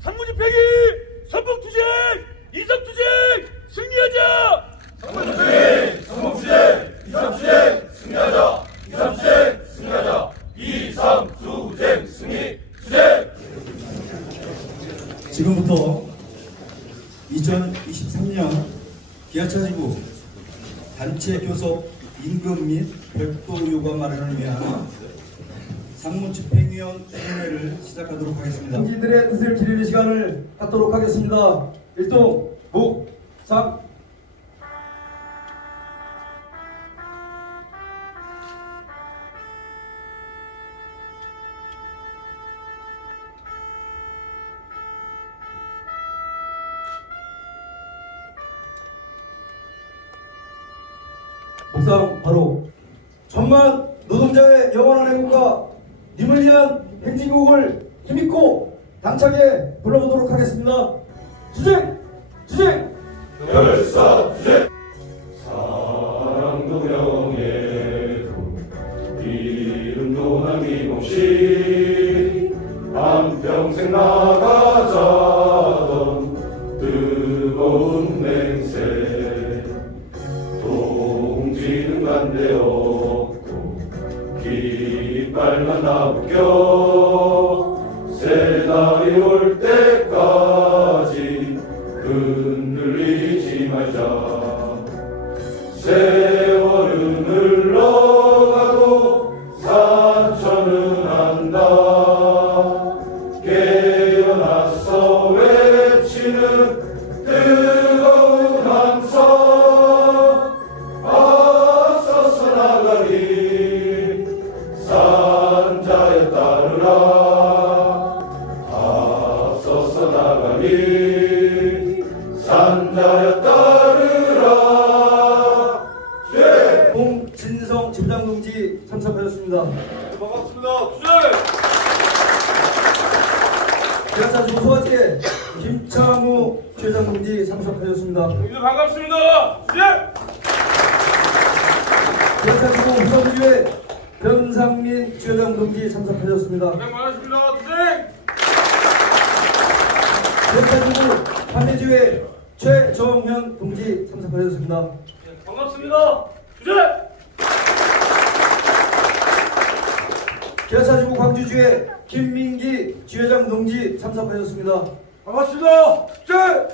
상무집행위, 선봉투쟁, 이상투쟁 승리하자! 상무집행위, 선봉투쟁, 이상투쟁 승리하자! 이상투쟁 승리하자! 이상투쟁 승리! 투쟁! 지금부터 2023년 기아차지부 단체 교섭 임금 및 별도 요구 마련을 위한 상무집행위원 총회를 시작하도록 하겠습니다. 동지들의 뜻을 기리는 시간을 갖도록 하겠습니다. 일동 묵상. 묵상 바로 천만 노동자의 영원한 행복과 님을 위한 행진곡을 힘있고 당차게 불러보도록 하겠습니다. 투쟁! 투쟁! 열사투쟁! 사랑도 명예도 이름도 남김없이 한평생 나가자던 뜨거운 맹세 동지는 간데 없고 깃발만 나붙겨 새 달이 올 때까지 흔들리지 말자. 세월은 흘러가도 사천은 한다. 깨어나서 외치는 뜨거운 함성 앞서서 나가리 산자에 따르라. 앞서서 나가리 산자에 따르라. 예! 홍진성 집장 동지 참석하셨습니다. 반갑습니다. 투쟁! 기아차지부 소화지회 김창우 지회장 동지 참석하셨습니다. 동지들 반갑습니다. 투쟁! 기아차지부 후성지회 변상민 지회장 동지 참석하셨습니다. 고생 많으십니다. 투쟁! 기아차지부 판매지회 최정현 동지 참석하셨습니다. 반갑습니다. 투쟁! 기아차지부 광주지회 김민기 지회장 동지 참석하셨습니다. 반갑습니다. 투쟁!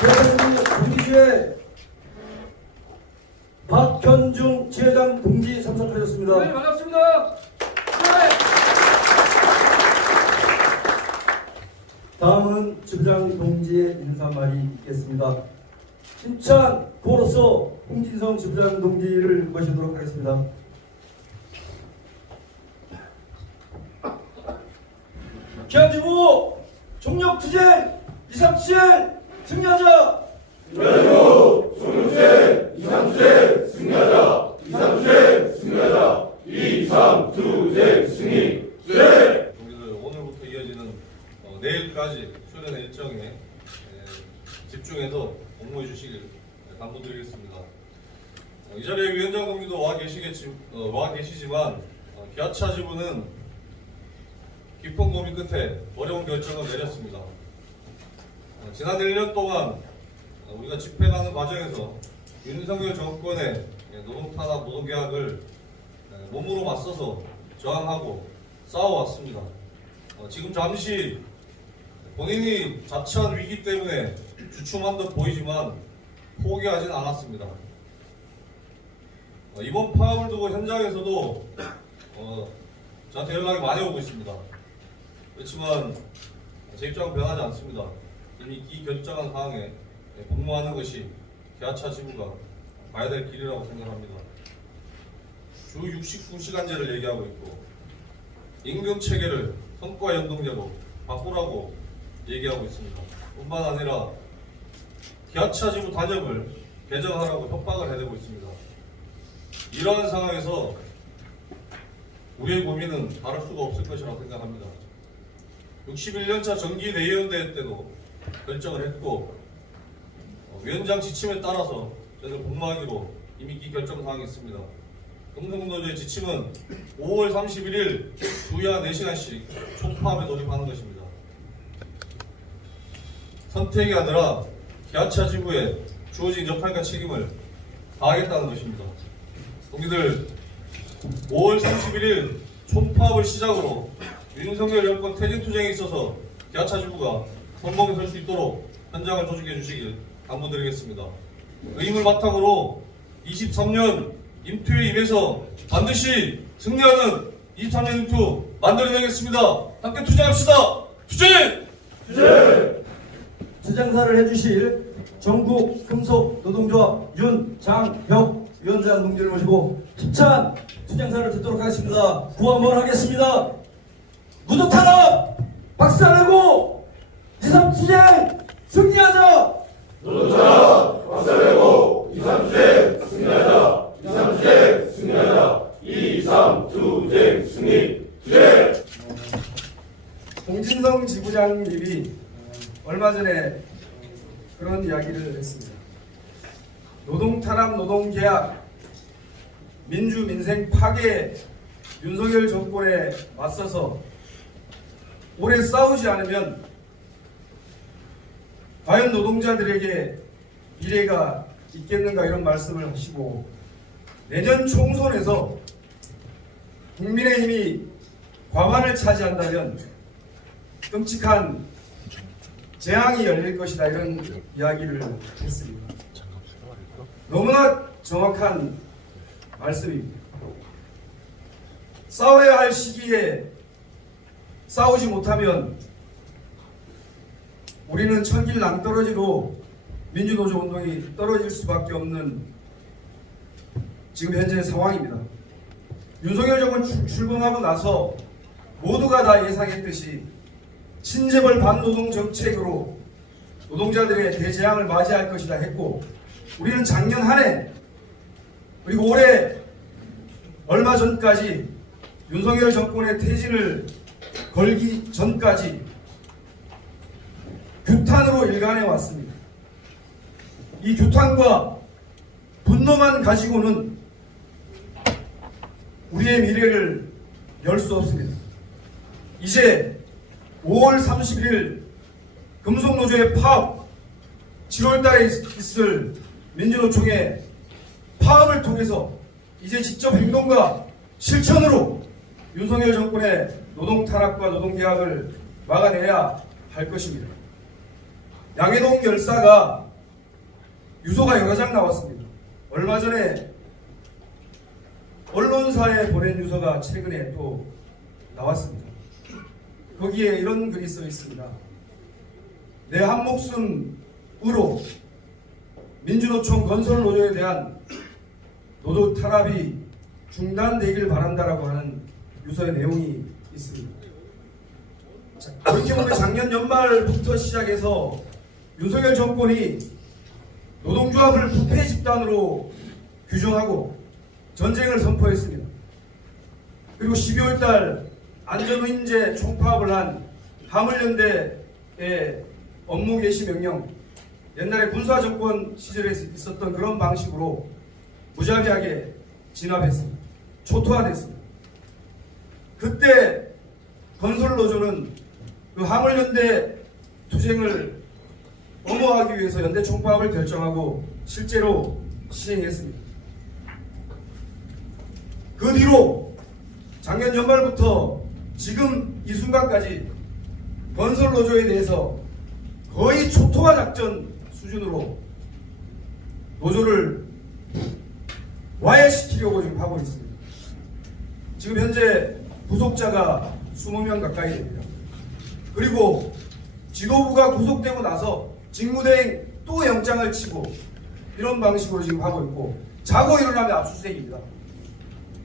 기아차지부 동기지회 박현중 지회장 동지 참석하셨습니다. 네, 반갑습니다. 투쟁! 다음은 지부장 동지의 인사말이 있겠습니다. 힘찬 구호로서 홍진성 지부장 동지를 모시도록 하겠습니다. 기아지부 종력투쟁 237 승리하자! 기아지부 종력투쟁 이상투쟁 승리하자. 이상투쟁 승리하자. 이상투쟁 승리. 투쟁! 동지들, 오늘부터 이어지는 내일까지 수련회 일정에 집중해서 공모해 주시길 당부드리겠습니다. 이 자리에 위원장 동지도 와 계시지만 기아차 지부는 깊은 고민 끝에 어려운 결정을 내렸습니다. 지난 1년 동안 우리가 집행하는 과정에서 윤석열 정권의 노동탄압, 노동개혁을 몸으로 맞서서 저항하고 싸워왔습니다. 지금 잠시 본인이 자처한 위기 때문에 주춤한 듯 보이지만 포기하진 않았습니다. 이번 파업을 두고 현장에서도 저한테 연락이 많이 오고 있습니다. 그렇지만 제 입장은 변하지 않습니다. 이미 기결정한 사항에 복무하는 것이 기아차 지부가 가야 될 길이라고 생각합니다. 주 69시간제를 얘기하고 있고 임금 체계를 성과 연동제로 바꾸라고 얘기하고 있습니다. 뿐만 아니라 기아차 지부 단협을 개정하라고 협박을 해대고 있습니다. 이러한 상황에서 우리의 고민은 다를 수가 없을 것이라고 생각합니다. 61년차 정기 내의원대회 때도 결정을 했고 위원장 지침에 따라서 저희를 복무하기로 이미 기 결정 사항이 있습니다. 금속노조의 지침은 5월 31일 주야 4시간씩 촉파업에 돌입하는 것입니다. 선택이 아니라 기아차 지부에 주어진 역할과 책임을 다하겠다는 것입니다. 동기들, 5월 31일 촉파업을 시작으로 윤석열 여권 퇴진 투쟁에 있어서 기아차 지부가 선봉에 설 수 있도록 현장을 조직해 주시길 당부드리겠습니다. 의임을 바탕으로 23년 임투에 임해서 반드시 승리하는 23년 임투 만들어내겠습니다. 함께 투쟁합시다. 투쟁! 투쟁사를 해주실 전국 금속 노동조합 윤장혁 위원장 동지를 모시고 힘찬 투쟁사를 듣도록 하겠습니다. 구호 한번 하겠습니다. 노조 탄압 박살내고 23 투쟁 승리하자. 노동탄압 박살내고 23 투쟁 승리하자. 23 투쟁 승리하자. 23 투쟁 승리. 투쟁! 공진성 지부장님이 얼마 전에 그런 이야기를 했습니다. 노동탄압, 노동계약, 민주민생 파괴 윤석열 정권에 맞서서 오래 싸우지 않으면 과연 노동자들에게 미래가 있겠는가 이런 말씀을 하시고 내년 총선에서 국민의힘이 과반을 차지한다면 끔찍한 재앙이 열릴 것이다 이런 이야기를 했습니다. 너무나 정확한 말씀입니다. 싸워야 할 시기에 싸우지 못하면 우리는 천길 낭떠러지로 민주노조 운동이 떨어질 수밖에 없는 지금 현재 상황입니다. 윤석열 정권 출범하고 나서 모두가 다 예상했듯이 친재벌 반노동 정책으로 노동자들의 대재앙을 맞이할 것이다 했고 우리는 작년 한 해 그리고 올해 얼마 전까지 윤석열 정권의 퇴진을 걸기 전까지 규탄으로 일관해 왔습니다. 이 규탄과 분노만 가지고는 우리의 미래를 열 수 없습니다. 이제 5월 31일 금속노조의 파업, 7월달에 있을 민주노총의 파업을 통해서 이제 직접 행동과 실천으로 윤석열 정권의 노동탄압과 노동계약을 막아내야 할 것입니다. 양해동 열사가 유서가 여러 장 나왔습니다. 얼마 전에 언론사에 보낸 유서가 최근에 또 나왔습니다. 거기에 이런 글이 써 있습니다. 내 한 목숨으로 민주노총 건설노조에 대한 노조 탄압이 중단되길 바란다라고 하는 유서의 내용이 있습니다. 그렇게 보면 작년 연말부터 시작해서 윤석열 정권이 노동조합을 부패 집단으로 규정하고 전쟁을 선포했습니다. 그리고 12월달 안전의임제 총파업을 한 화물연대의 업무 개시 명령, 옛날에 군사정권 시절에 있었던 그런 방식으로 무자비하게 진압했습니다. 초토화됐습니다. 그때 건설노조는 그 화물연대 투쟁을 엄호하기 위해서 연대 총파업을 결정하고 실제로 시행했습니다. 그 뒤로 작년 연말부터 지금 이 순간까지 건설노조에 대해서 거의 초토화 작전 수준으로 노조를 와해시키려고 지금 하고 있습니다. 지금 현재 구속자가 20명 가까이 됩니다. 그리고 지도부가 구속되고 나서 직무대행 또 영장을 치고 이런 방식으로 지금 하고 있고 자고 일어나면 압수수색입니다.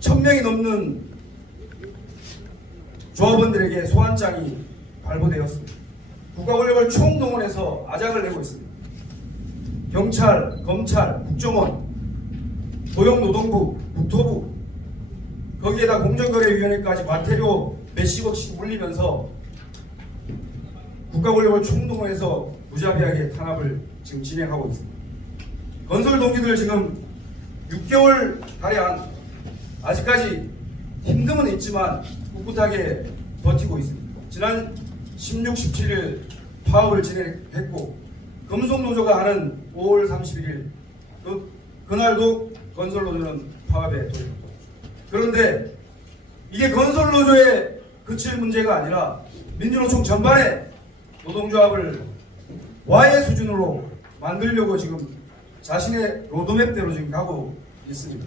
1000명이 넘는 조합원들에게 소환장이 발부되었습니다. 국가권력을 총동원해서 아작을 내고 있습니다. 경찰, 검찰, 국정원, 고용노동부, 국토부 거기에다 공정거래위원회까지 과태료 몇십억씩 물리면서 국가권력을 총동원해서 무자비하게 탄압을 지금 진행하고 있습니다. 건설 동기들 지금 6개월 가량 아직까지 힘듦은 있지만 꿋꿋하게 버티고 있습니다. 지난 16, 17일 파업을 진행했고 금속노조가 하는 5월 31일 그날도 건설노조는 파업에 돌입했고, 그런데 이게 건설노조에 그칠 문제가 아니라 민주노총 전반에 노동조합을 와해 수준으로 만들려고 지금 자신의 로드맵대로 지금 가고 있습니다.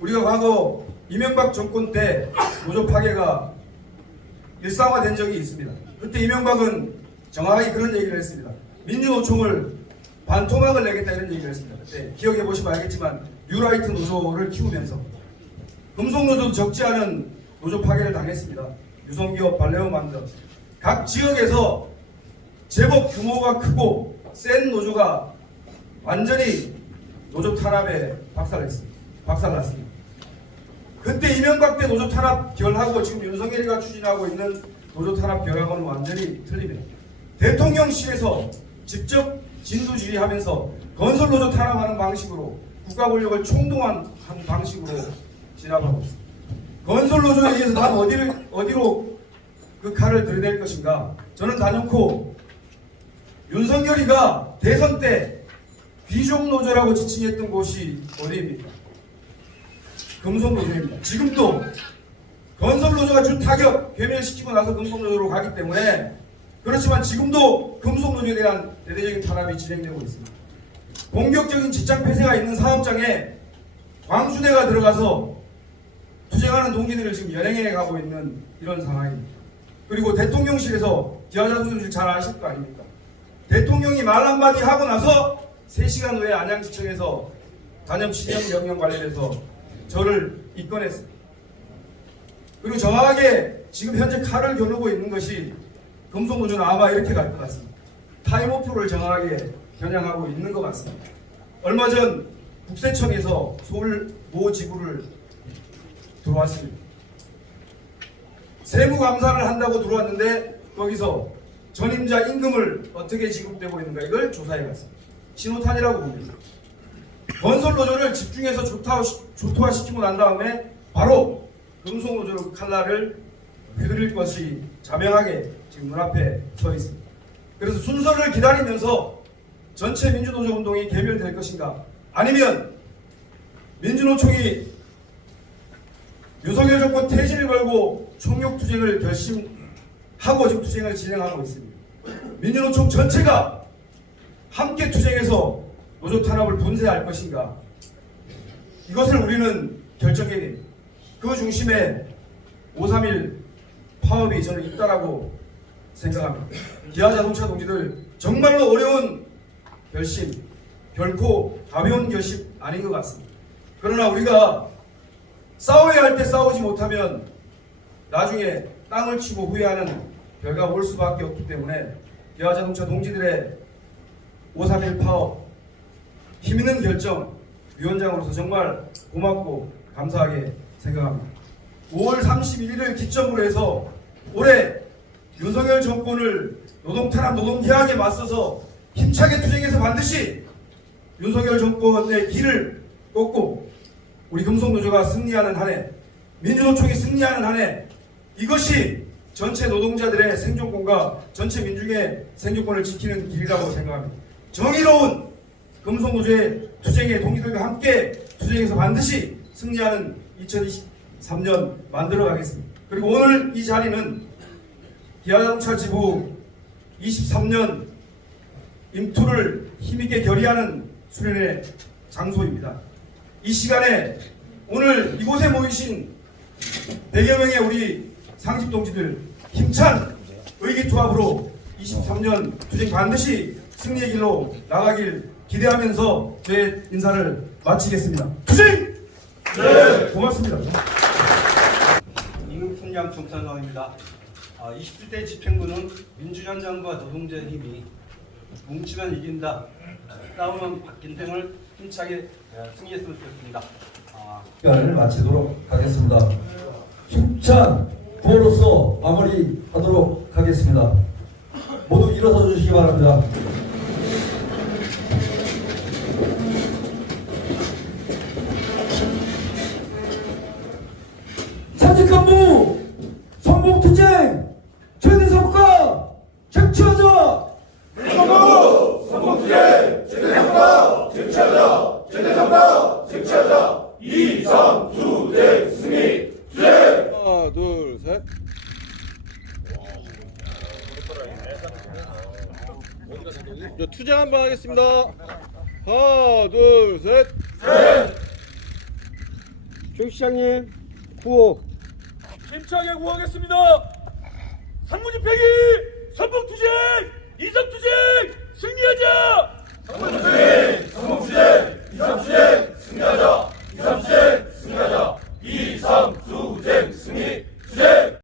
우리가 과거 이명박 정권 때 노조 파괴가 일상화된 적이 있습니다. 그때 이명박은 정확하게 그런 얘기를 했습니다. 민주노총을 반토막을 내겠다 이런 얘기를 했습니다. 그때 기억해 보시면 알겠지만 뉴라이트 노조를 키우면서 금속노조도 적지 않은 노조 파괴를 당했습니다. 유성기업, 발레오만 등 각 지역에서 제법 규모가 크고 센 노조가 완전히 노조 탄압에 박살났습니다. 그때 이명박 때 노조 탄압 결하고 지금 윤석열이가 추진하고 있는 노조 탄압 결하고는 완전히 틀립니다. 대통령실에서 직접 진두지휘하면서 건설 노조 탄압하는 방식으로 국가 권력을 총동원한 방식으로 진압하고 있습니다. 건설 노조에 의해서 난 어디로 그 칼을 들이댈 것인가? 저는 단연코 윤석열이가 대선 때 귀족 노조라고 지칭했던 곳이 어디입니까? 금속노조입니다. 지금도 건설노조가 준 타격 괴멸시키고 나서 금속노조로 가기 때문에, 그렇지만 지금도 금속노조에 대한 대대적인 탄압이 진행되고 있습니다. 공격적인 직장 폐쇄가 있는 사업장에 광주대가 들어가서 투쟁하는 동기들을 지금 연행해 가고 있는 이런 상황입니다. 그리고 대통령실에서 기아자동차들 잘 아실 거 아닙니까? 대통령이 말 한마디 하고 나서 3시간 후에 안양지청에서 단협 실형 명령 관련해서 저를 입건했습니다. 그리고 정확하게 지금 현재 칼을 겨누고 있는 것이 금속노조는 아마 이렇게 갈 것 같습니다. 타임오프를 정확하게 겨냥하고 있는 것 같습니다. 얼마 전 국세청에서 서울 모 지부를 들어왔습니다. 세무감사를 한다고 들어왔는데 거기서 전임자 임금을 어떻게 지급되고 있는가 이걸 조사해 갔습니다. 신호탄이라고 봅니다. 건설노조를 집중해서 조토화시키고 난 다음에 바로 금속노조 칼날을 휘두를 것이 자명하게 지금 눈앞에 서 있습니다. 그래서 순서를 기다리면서 전체 민주노조 운동이 개멸될 것인가, 아니면 민주노총이 윤석열 정권 퇴진을 걸고 총력투쟁을 결심하고 지금 투쟁을 진행하고 있습니다. 민주노총 전체가 함께 투쟁해서 노조 탄압을 분쇄할 것인가, 이것을 우리는 결정해야 됩니다. 그 중심에 5.3일 파업이 저는 있다라고 생각합니다. 기아자동차 동지들 정말로 어려운 결심, 결코 가벼운 결심 아닌 것 같습니다. 그러나 우리가 싸워야 할 때 싸우지 못하면 나중에 땅을 치고 후회하는 결과가 올 수밖에 없기 때문에 기아자동차 동지들의 5.3일 파업 힘있는 결정, 위원장으로서 정말 고맙고 감사하게 생각합니다. 5월 31일을 기점으로 해서 올해 윤석열 정권을 노동탄압, 노동개혁에 맞서서 힘차게 투쟁해서 반드시 윤석열 정권의 길을 꺾고 우리 금속노조가 승리하는 한 해, 민주노총이 승리하는 한 해, 이것이 전체 노동자들의 생존권과 전체 민중의 생존권을 지키는 길이라고 생각합니다. 정의로운 금속노조의 투쟁의 동기들과 함께 투쟁해서 반드시 승리하는 2023년 만들어가겠습니다. 그리고 오늘 이 자리는 기아자동차 지부 23년 임투를 힘있게 결의하는 수련의 장소입니다. 이 시간에 오늘 이곳에 모이신 100여 명의 우리 상집 동지들 힘찬 의기투합으로 23년 투쟁 반드시 승리의 길로 나가길 기대하면서 제 인사를 마치겠습니다. 투쟁! 네! 고맙습니다. 임금순양 총선왕입니다. 27대 집행부는 민주현장과 노동자의 힘이 뭉치면 이긴다, 싸우면 바뀐 등을 힘차게 승리했으면 좋겠습니다. 시간을 마치도록 하겠습니다. 힘찬 구호로서 마무리하도록 하겠습니다. 모두 일어서 주시기 바랍니다. 정부 성공투쟁 최대 성과 쟁취하자. 우리 정부 성공투쟁 최대 성과 쟁취하자. 최대 성과 쟁취하자. 2, 3 투쟁 승리 투쟁. 하나, 둘, 셋. 저 투쟁 한번 하겠습니다. 하나, 둘, 셋. 조 시장님 구호. 힘차게 구하겠습니다. 상무집행이 선봉투쟁